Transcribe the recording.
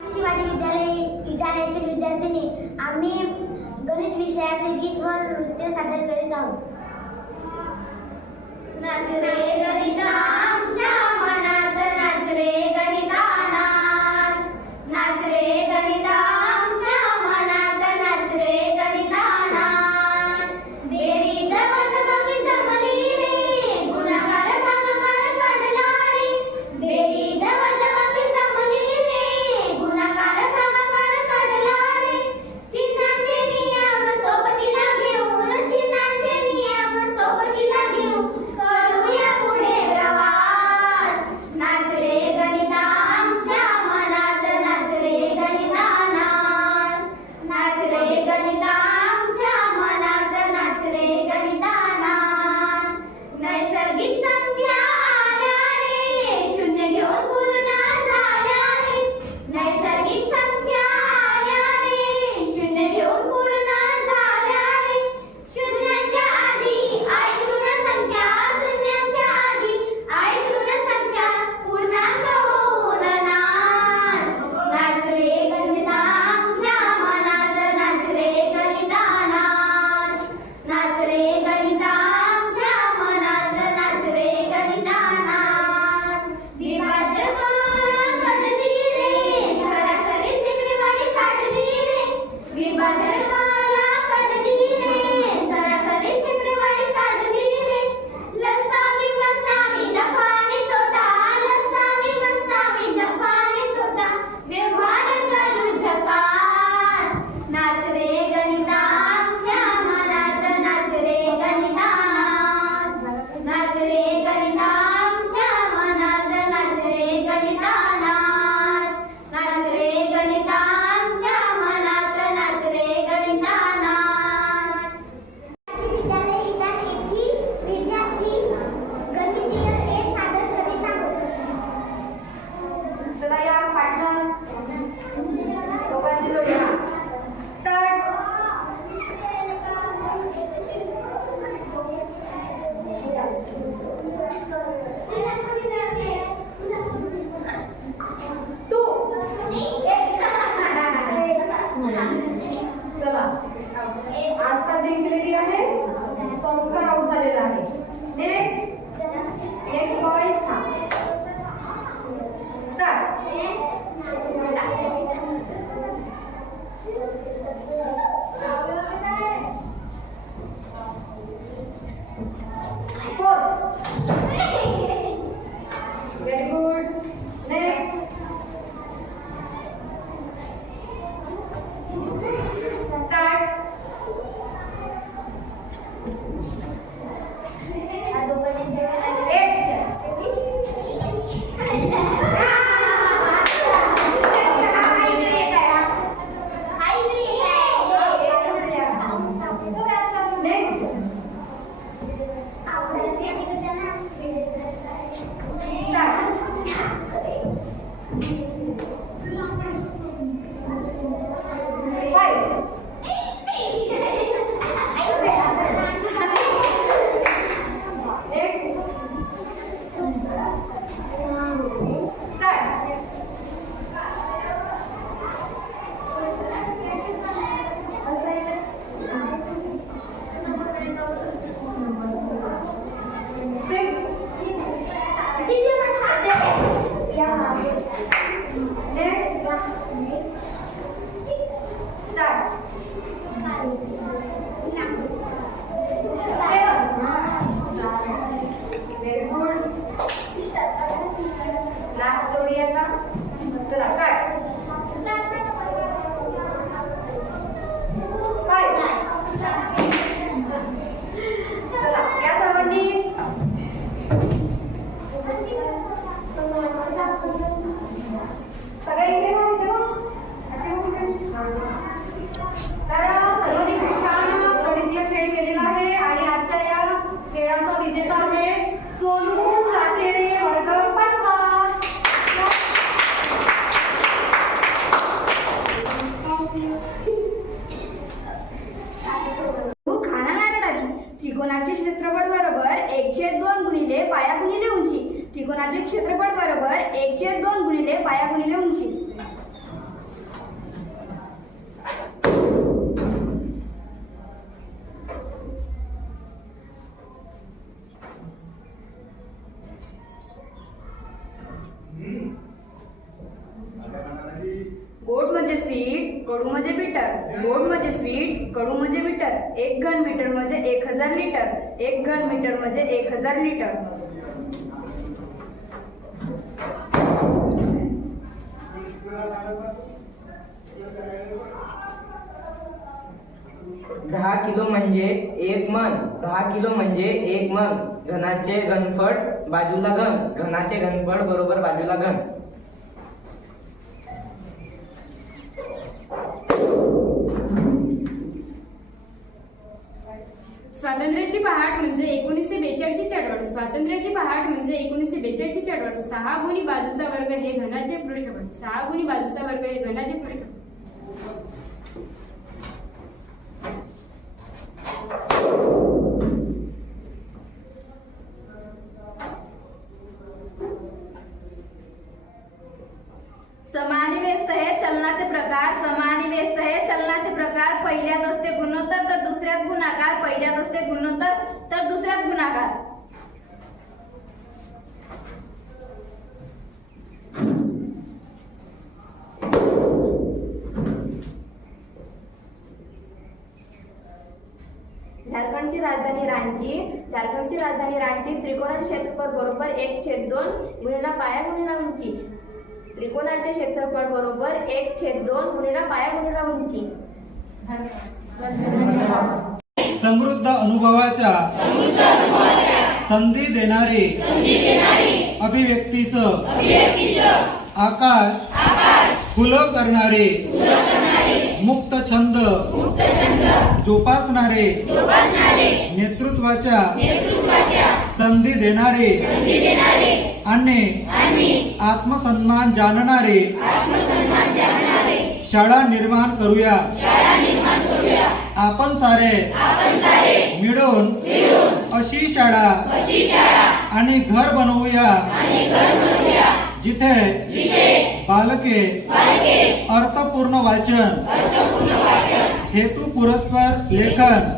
शिवाजी विद्यालय विद्यालयातील विद्यार्थिनी आम्ही गणित विषयाचे गीत व नृत्य सादर करीत आहोत. Bye. लास्ट जोडूया का चला काय चला या तर छान खेळ केलेला आहे आणि आजच्या या खेळाचा विजेता आहे सोनू म्हणजे, म्हणजे, म्हणजे स्वीट कडू म्हणजे बिटर गोड म्हणजे स्वीट कडू म्हणजे बिटर एक घन मीटर म्हणजे एक हजार लिटर एक घन मीटर म्हणजे एक हजार लिटर दहा किलो म्हणजे एक मन दहा किलो म्हणजे एक मन घनाचे घनफळ बाजूला घन घनाचे घनफळ बरोबर बाजूला घन स्वातंत्र्याची पहाट म्हणजे एकोणीसशे बेचाळीसची चळवळ. स्वातंत्र्याची पहाट म्हणजे एकोणीसशे बेचाळीसची चळवळ. सहा गुणी बाजूचा वर्ग हे घनाचे पृष्ठफळ सहा गुणी बाजूचा वर्ग हे घनाचे पृष्ठफळ समानिवेस्त हे चलनाचे प्रकार समानिवेस्त हे चलनाचे प्रकार पहिल्या असते तर दुसऱ्यात गुन्हागार झारखंडची राजधानी रांची झारखंडची राजधानी रांची त्रिकोणाचे क्षेत्रफळ बरोबर एक छेद दोन गुणिला पाया गुणिला उंची. त्रिकोणाचे क्षेत्रफळ बरोबर एक छेद दोन गुणिला पाया गुणिला उंची. समृद्ध अनुभवाच्या संधी देणारे अभिव्यक्तीचं आकाश फुलं करणारे मुक्त छंद जोपासणारे नेतृत्वाच्या संधी देणारे आणि आत्मसन्मान जाणणारे शाळा निर्माण करूया. आपण सारे. मिळून अशी शाळा आणि घर बनवूया. जिथे बालके अर्थपूर्ण वाचन हेतू पुरस्पर लेखन